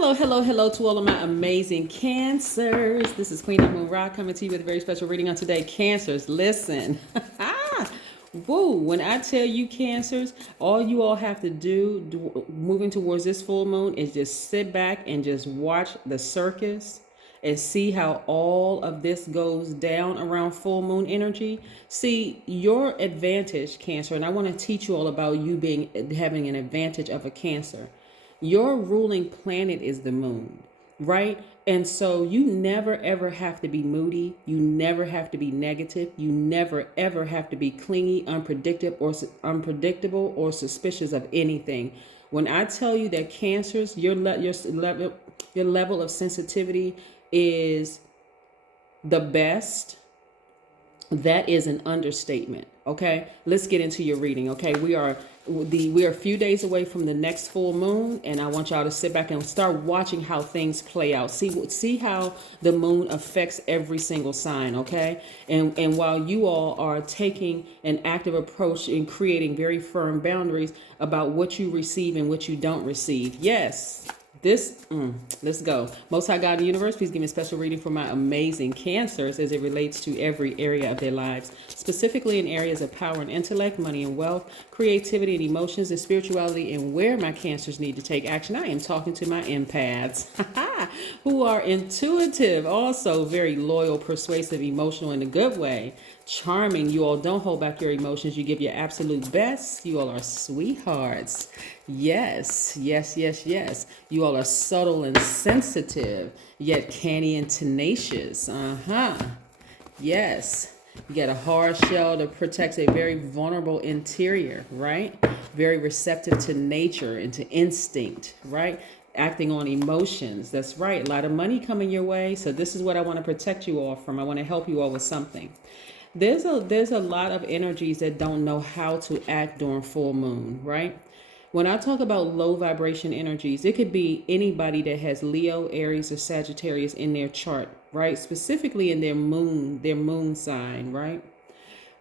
Hello, hello, hello to all of my amazing Cancers. This is Queen Amun Ra coming to you with a very special reading on today. Cancers, listen. Woo, when I tell you Cancers, all you all have to do moving towards this full moon is just sit back and just watch the circus and see how all of this goes down around full moon energy. See, your advantage, Cancer, and I want to teach you all about you having an advantage of a Cancer. Your ruling planet is the moon, right? And so you never ever have to be moody. You never have to be negative. You never ever have to be clingy, unpredictable, or suspicious of anything. When I tell you that Cancers, your level of sensitivity is the best, that is an understatement. Okay, let's get into your reading. Okay, we are a few days away from the next full moon, and I want y'all to sit back and start watching how things play out. See how the moon affects every single sign. Okay, and while you all are taking an active approach in creating very firm boundaries about what you receive and what you don't receive. Yes. Let's go. Most High God in the universe, please give me a special reading for my amazing Cancers as it relates to every area of their lives, specifically in areas of power and intellect, money and wealth, creativity and emotions, and spirituality, and where my Cancers need to take action. I am talking to my empaths who are intuitive, also very loyal, persuasive, emotional in a good way, charming. You all don't hold back your emotions. You give your absolute best. You all are sweethearts. Yes, yes, yes, yes. You all are subtle and sensitive, yet canny and tenacious. Yes. You get a hard shell that protects a very vulnerable interior, right? Very receptive to nature and to instinct, right? Acting on emotions. That's right. A lot of money coming your way. So this is what I want to protect you all from. I want to help you all with something. There's a lot of energies that don't know how to act during full moon, right? When I talk about low vibration energies, it could be anybody that has Leo, Aries, or Sagittarius in their chart, right? Specifically in their moon sign, right?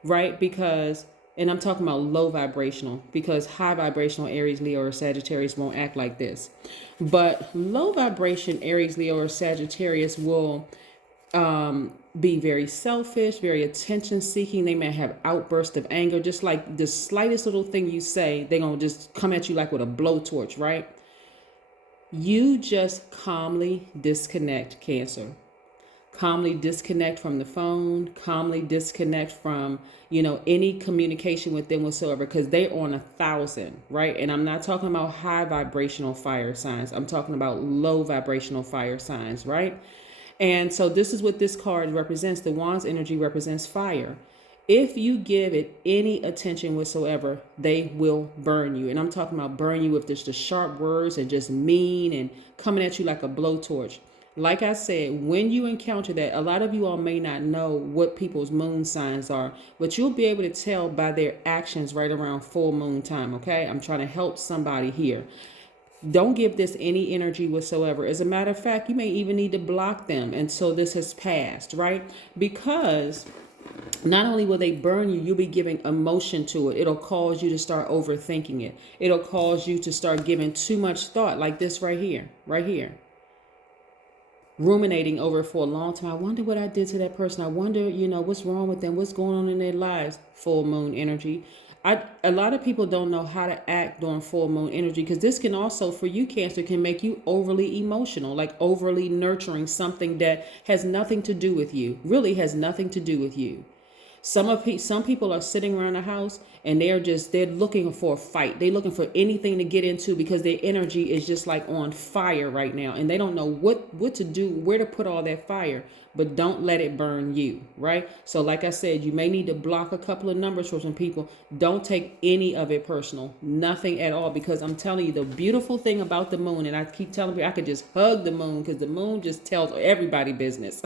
Right? Because, and I'm talking about low vibrational, because high vibrational Aries, Leo, or Sagittarius won't act like this. But low vibration Aries, Leo, or Sagittarius will be very selfish, very attention seeking. They may have outbursts of anger, just like the slightest little thing you say, they're going to just come at you like with a blowtorch, right? You just calmly disconnect, Cancer. Calmly disconnect from the phone, calmly disconnect from, any communication with them whatsoever, because they're on 1,000, right? And I'm not talking about high vibrational fire signs. I'm talking about low vibrational fire signs, right? And so this is what this card represents. The Wand's energy represents fire. If you give it any attention whatsoever, they will burn you. And I'm talking about burn you with just the sharp words and just mean and coming at you like a blowtorch. Like I said, when you encounter that, a lot of you all may not know what people's moon signs are, but you'll be able to tell by their actions right around full moon time, okay? I'm trying to help somebody here. Don't give this any energy whatsoever. As a matter of fact, you may even need to block them until this has passed, right? Because not only will they burn you, you'll be giving emotion to it. It'll cause you to start overthinking it. It'll cause you to start giving too much thought, like this right here, ruminating over it for a long time. I wonder what I did to that person. I wonder, what's wrong with them? What's going on in their lives? Full moon energy. A lot of people don't know how to act during full moon energy, because this can also, for you, Cancer, can make you overly emotional, like overly nurturing something that has nothing to do with you, really has nothing to do with you. Some people are sitting around the house and they're looking for a fight. They're looking for anything to get into because their energy is just like on fire right now. And they don't know what to do, where to put all that fire, but don't let it burn you, right? So like I said, you may need to block a couple of numbers for some people. Don't take any of it personal, nothing at all, because I'm telling you, the beautiful thing about the moon, and I keep telling people I could just hug the moon because the moon just tells everybody business.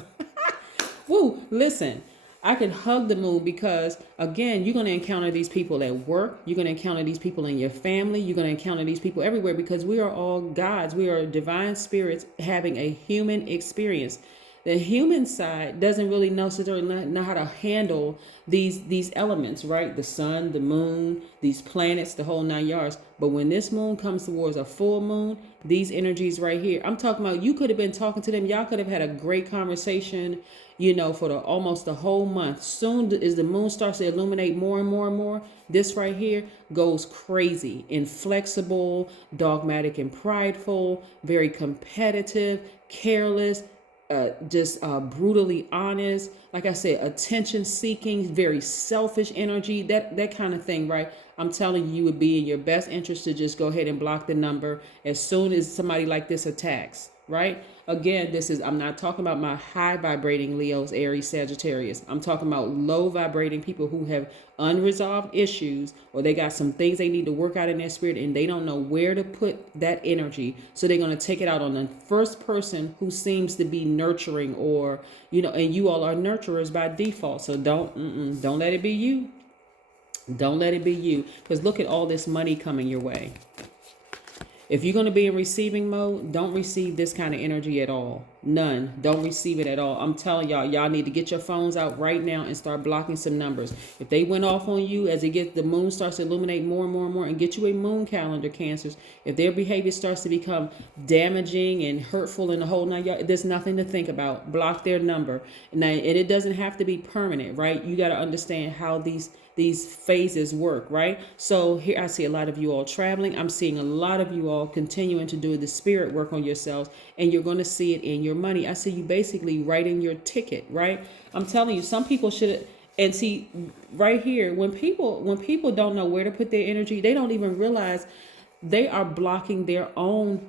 Woo, listen. I could hug the moon because, again, you're going to encounter these people at work. You're going to encounter these people in your family. You're going to encounter these people everywhere, because we are all gods. We are divine spirits having a human experience. The human side doesn't really necessarily know how to handle these elements, right? The sun, the moon, these planets, the whole 9 yards. But when this moon comes towards a full moon, these energies right here, I'm talking about, you could have been talking to them. Y'all could have had a great conversation, for almost the whole month. Soon as the moon starts to illuminate more and more and more, this right here goes crazy, inflexible, dogmatic and prideful, very competitive, careless, just brutally honest. Like I said, attention seeking, very selfish energy, that kind of thing, right? I'm telling you, it would be in your best interest to just go ahead and block the number as soon as somebody like this attacks, right? Again, I'm not talking about my high vibrating Leos, Aries, Sagittarius. I'm talking about low vibrating people who have unresolved issues, or they got some things they need to work out in their spirit and they don't know where to put that energy. So they're going to take it out on the first person who seems to be nurturing, or, and you all are nurturers by default. So don't let it be you. Don't let it be you. Because look at all this money coming your way. If you're going to be in receiving mode, don't receive this kind of energy at all. None. Don't receive it at all. I'm telling y'all need to get your phones out right now and start blocking some numbers. If they went off on you as the moon starts to illuminate more and more and more, and get you a moon calendar, Cancers. If their behavior starts to become damaging and hurtful in the whole 9 yards, there's nothing to think about. Block their number. And it doesn't have to be permanent, right? You got to understand how these phases work, right? So here I see a lot of you all traveling. I'm seeing a lot of you all continuing to do the spirit work on yourselves, and you're going to see it in your money. I see you basically writing your ticket, right? I'm telling you, some people should. And see right here, when people don't know where to put their energy, they don't even realize they are blocking their own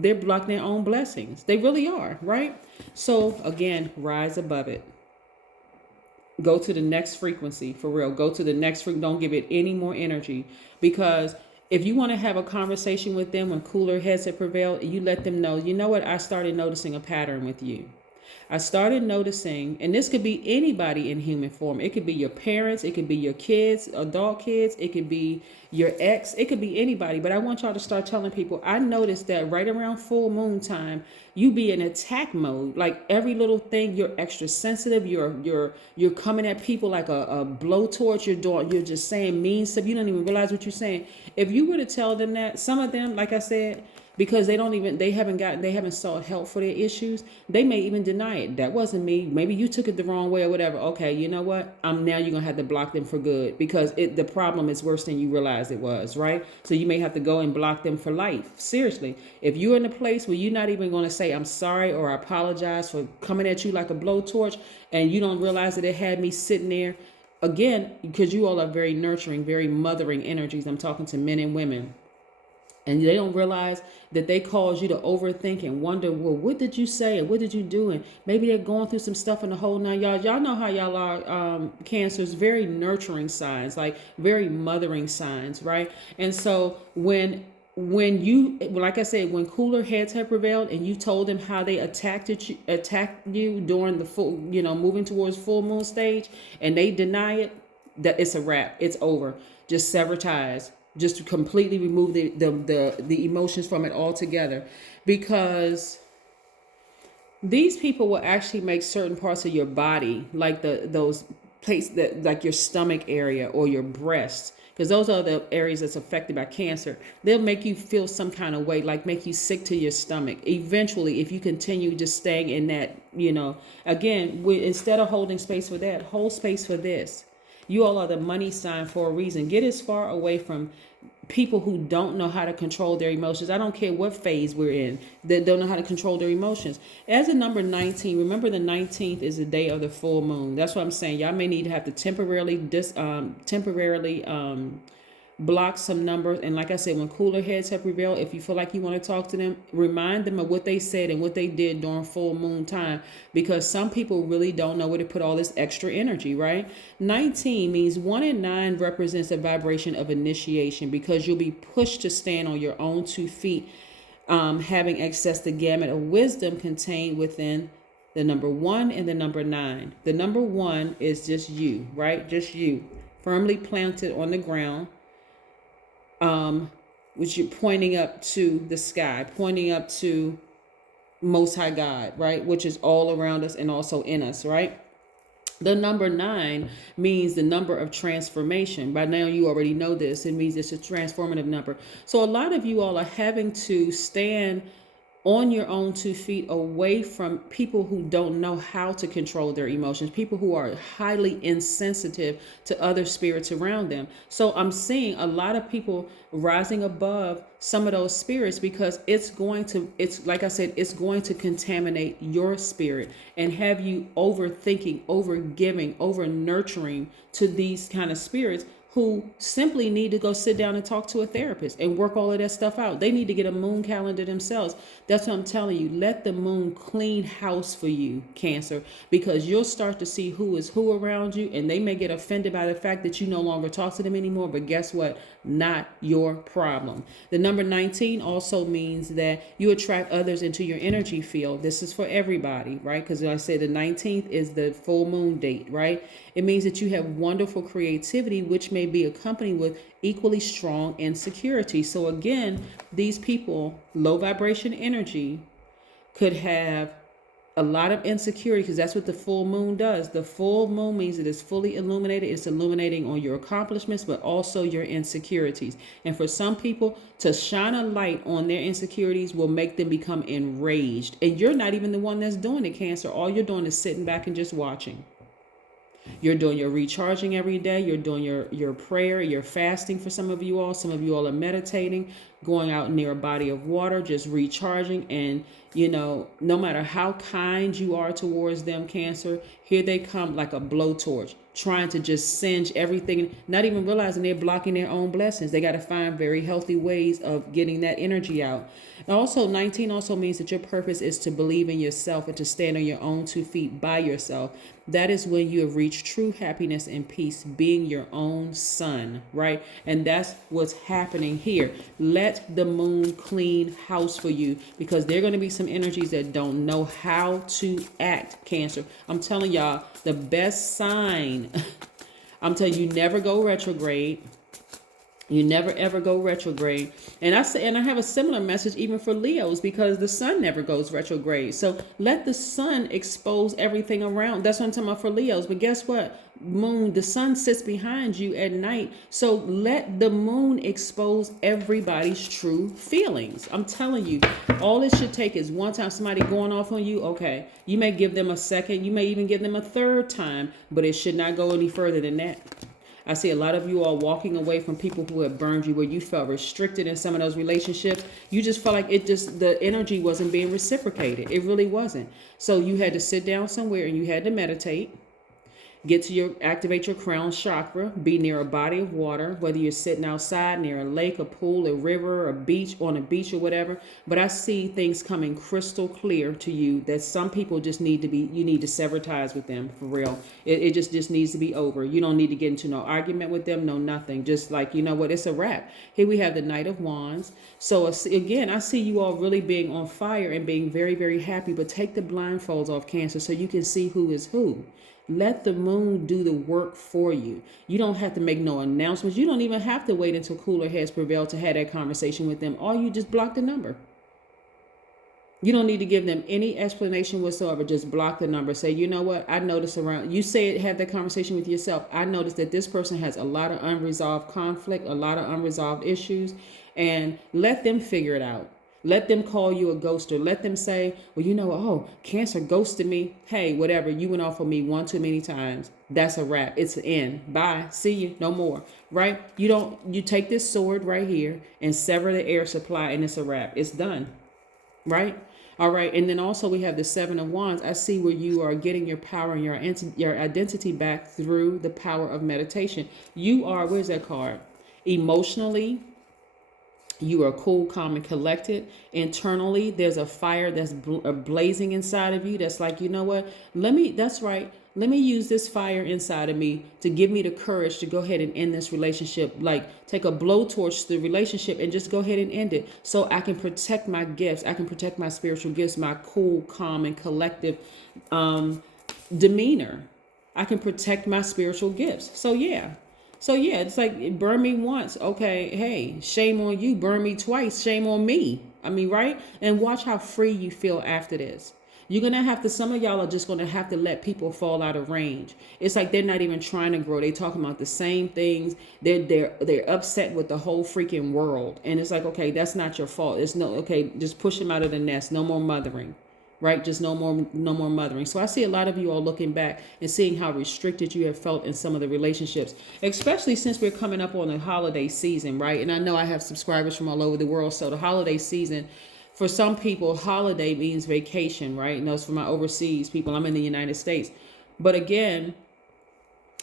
they're blocking their own blessings. They really are, right? So again, rise above it. Go to the next frequency, for real. Go to the next frequency. Don't give it any more energy, because if you want to have a conversation with them when cooler heads have prevailed, you let them know, you know what, I started noticing a pattern with you. I started noticing, and this could be anybody in human form. It could be your parents. It could be your kids, adult kids. It could be your ex. It could be anybody. But I want y'all to start telling people, I noticed that right around full moon time, you be in attack mode. Like every little thing, you're extra sensitive. You're coming at people like a blowtorch. You're just saying mean stuff. You don't even realize what you're saying. If you were to tell them that, some of them, like I said, because they haven't sought help for their issues, they may even deny it. That wasn't me. Maybe you took it the wrong way or whatever. Okay, you know what? Now you're gonna have to block them for good, because the problem is worse than you realized it was, right? So you may have to go and block them for life. Seriously, if you're in a place where you're not even gonna say I'm sorry or I apologize for coming at you like a blowtorch, and you don't realize that it had me sitting there, again, because you all are very nurturing, very mothering energies. I'm talking to men and women. And they don't realize that they cause you to overthink and wonder, well, what did you say and what did you do? And maybe they're going through some stuff in the whole 9 yards. Y'all know how y'all are, Cancers, very nurturing signs, like very mothering signs, right? And so when you, like I said, when cooler heads have prevailed and you told them how they attacked you during the full, moving towards full moon stage, and they deny it, that it's a wrap. It's over. Just sever ties. Just to completely remove the emotions from it altogether, because these people will actually make certain parts of your body, like those places that, like your stomach area or your breast, because those are the areas that's affected by cancer. They'll make you feel some kind of way, like make you sick to your stomach. Eventually, if you continue just staying in that, again, instead of holding space for that, hold space for this. You all are the money sign for a reason. Get as far away from people who don't know how to control their emotions. I don't care what phase we're in, that don't know how to control their emotions. As a number 19, remember the 19th is the day of the full moon. That's what I'm saying. Y'all may need to have to temporarily block some numbers. And like I said, when cooler heads have prevailed, if you feel like you want to talk to them, remind them of what they said and what they did during full moon time, because some people really don't know where to put all this extra energy, right? 19 means 1 and 9 represents a vibration of initiation, because you'll be pushed to stand on your own 2 feet, having accessed the gamut of wisdom contained within the number 1 and the number 9. The number 1 is just you, right? Just you, firmly planted on the ground, which you're pointing up to the sky, pointing up to Most High God, right? Which is all around us and also in us, right? The number 9 means the number of transformation. By now, you already know this. It means it's a transformative number. So a lot of you all are having to stand on your own 2 feet, away from people who don't know how to control their emotions, people who are highly insensitive to other spirits around them. So I'm seeing a lot of people rising above some of those spirits, because it's like I said, it's going to contaminate your spirit and have you overthinking, over giving, over nurturing to these kind of spirits, who simply need to go sit down and talk to a therapist and work all of that stuff out. They need to get a moon calendar themselves. That's what I'm telling you. Let the moon clean house for you, Cancer, because you'll start to see who is who around you, and they may get offended by the fact that you no longer talk to them anymore. But guess what? Not your problem. The number 19 also means that you attract others into your energy field. This is for everybody, right? Because I say the 19th is the full moon date, right? It means that you have wonderful creativity, which may be accompanied with equally strong insecurity. So again, these people, low vibration energy, could have a lot of insecurity, because that's what the full moon does. The full moon means it is fully illuminated. It's illuminating on your accomplishments, but also your insecurities. And for some people, to shine a light on their insecurities will make them become enraged. And you're not even the one that's doing it, Cancer. All you're doing is sitting back and just watching. You're doing your recharging every day. You're doing your prayer, your fasting for some of you all. Some of you all are meditating, going out near a body of water, just recharging. And, no matter how kind you are towards them, Cancer, here they come like a blowtorch, trying to just singe everything, not even realizing they're blocking their own blessings. They got to find very healthy ways of getting that energy out. And also, 19 also means that your purpose is to believe in yourself and to stand on your own 2 feet by yourself. That is when you have reached true happiness and peace, being your own sun, right? And that's what's happening here. Let the moon clean house for you, because there are going to be some energies that don't know how to act, Cancer. I'm telling y'all, the best sign, I'm telling you, never go retrograde. You never ever go retrograde. And I have a similar message even for Leos, because the sun never goes retrograde. So let the sun expose everything around. That's what I'm talking about for Leos. But guess what? Moon, the sun sits behind you at night. So let the moon expose everybody's true feelings. I'm telling you, all it should take is one time somebody going off on you. Okay, you may give them a second. You may even give them a third time, but it should not go any further than that. I see a lot of you all walking away from people who have burned you, where you felt restricted in some of those relationships. You just felt like the energy wasn't being reciprocated. It really wasn't. So you had to sit down somewhere and you had to meditate. Activate your crown chakra, be near a body of water, whether you're sitting outside near a lake, a pool, a river, a beach, on a beach or whatever. But I see things coming crystal clear to you that some people just you need to sever ties with them for real. It just needs to be over. You don't need to get into no argument with them, no nothing. Just like, you know what, it's a wrap. Here we have the Knight of Wands. So again, I see you all really being on fire and being very, very happy, but take the blindfolds off, Cancer, so you can see who is who. Let the moon do the work for you. You don't have to make no announcements. You don't even have to wait until cooler heads prevail to have that conversation with them. All you just block the number. You don't need to give them any explanation whatsoever. Just block the number. Say, you know what? I noticed you say it, have that conversation with yourself. I noticed that this person has a lot of unresolved conflict, a lot of unresolved issues, and let them figure it out. Let them call you a ghoster. Let them say, well, Cancer ghosted me. Hey, whatever. You went off on me one too many times. That's a wrap. It's an end. Bye. See you. No more. Right? You take this sword right here and sever the air supply, and it's a wrap. It's done. Right? All right. And then also we have the Seven of Wands. I see where you are getting your power and your identity back through the power of meditation. You are, where's that card? Emotionally, you are cool, calm, and collected. Internally, there's a fire that's blazing inside of you. That's like, you know what? That's right. Let me use this fire inside of me to give me the courage to go ahead and end this relationship. Like, take a blowtorch to the relationship and just go ahead and end it, so I can protect my gifts. I can protect my spiritual gifts, my cool, calm, and collective demeanor. I can protect my spiritual gifts. So yeah, it's like, burn me once. Okay, hey, shame on you. Burn me twice. Shame on me. I mean, right? And watch how free you feel after this. You're gonna have to. Some of y'all are just gonna have to let people fall out of range. It's like they're not even trying to grow. They talking about the same things. They're upset with the whole freaking world. And it's like, okay, that's not your fault. It's no okay. Just push them out of the nest. No more mothering, right? Just no more mothering. So I see a lot of you all looking back and seeing how restricted you have felt in some of the relationships, especially since we're coming up on the holiday season, right? And I know I have subscribers from all over the world, so the holiday season. For some people, holiday means vacation, right? And those for my overseas people. I'm in the United States. But again,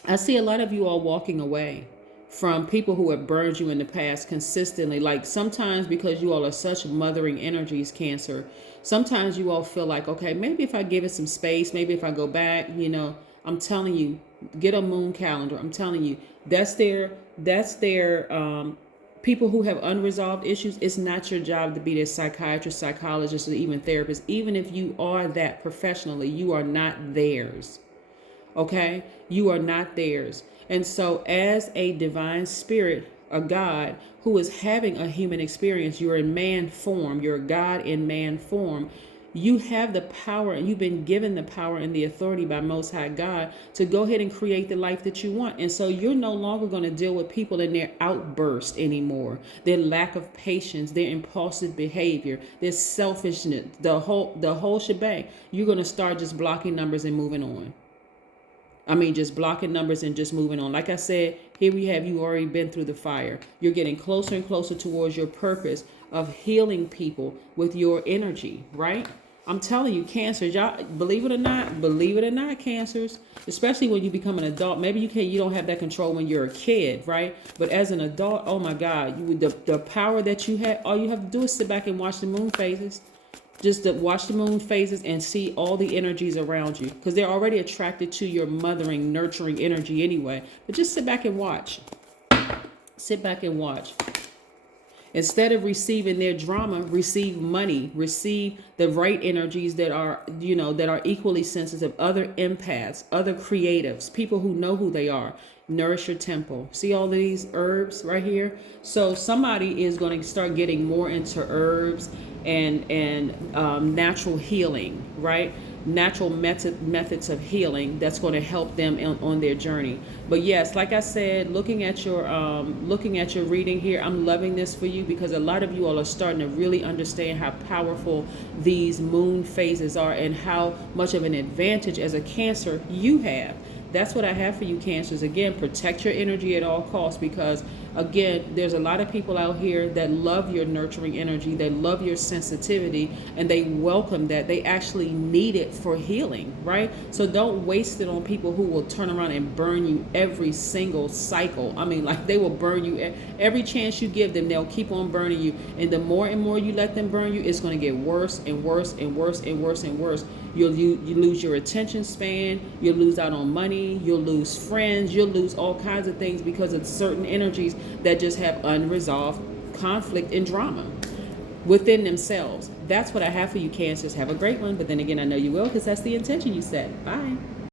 I see a lot of you all walking away from people who have burned you in the past consistently. Like sometimes because you all are such mothering energies, Cancer, sometimes you all feel like, okay, maybe if I give it some space, maybe if I go back, I'm telling you, get a moon calendar. I'm telling you, that's their people who have unresolved issues. It's not your job to be their psychiatrist, psychologist, or even therapist. Even if you are that professionally, you are not theirs. Okay? You are not theirs. And so as a divine spirit, a God who is having a human experience, you're in man form, you're a God in man form. You have the power, and you've been given the power and the authority by Most High God to go ahead and create the life that you want. And so you're no longer going to deal with people in their outburst anymore, their lack of patience, their impulsive behavior, their selfishness, the whole shebang. You're going to start just blocking numbers and moving on. I mean, just blocking numbers and just moving on. Like I said, here we have you already been through the fire. You're getting closer and closer towards your purpose of healing people with your energy, right? I'm telling you, Cancers, y'all, believe it or not, Cancers, especially when you become an adult. Maybe you don't have that control when you're a kid, right? But as an adult, oh my God, the power that you have, all you have to do is sit back and watch the moon phases. Just to watch the moon phases and see all the energies around you, because they're already attracted to your mothering, nurturing energy anyway. But just sit back and watch. Sit back and watch. Instead of receiving their drama, receive money, receive the right energies that are equally sensitive, other empaths, other creatives, people who know who they are. Nourish your temple. See all these herbs right here? So somebody is going to start getting more into herbs and natural healing, right? Natural methods of healing that's going to help them on their journey. But yes, like I said, looking at your reading here, I'm loving this for you, because a lot of you all are starting to really understand how powerful these moon phases are and how much of an advantage as a Cancer you have. That's what I have for you, Cancers. Again, protect your energy at all costs, because again, there's a lot of people out here that love your nurturing energy, they love your sensitivity, and they welcome that. They actually need it for healing, right? So don't waste it on people who will turn around and burn you every single cycle. I mean, like, they will burn you every chance you give them. They'll keep on burning you, and the more and more you let them burn you, it's going to get worse and worse and worse and worse and worse. You lose your attention span, you'll lose out on money, you'll lose friends, you'll lose all kinds of things because of certain energies that just have unresolved conflict and drama within themselves. That's what I have for you, Cancers. Have a great one. But then again, I know you will, because that's the intention you set. Bye.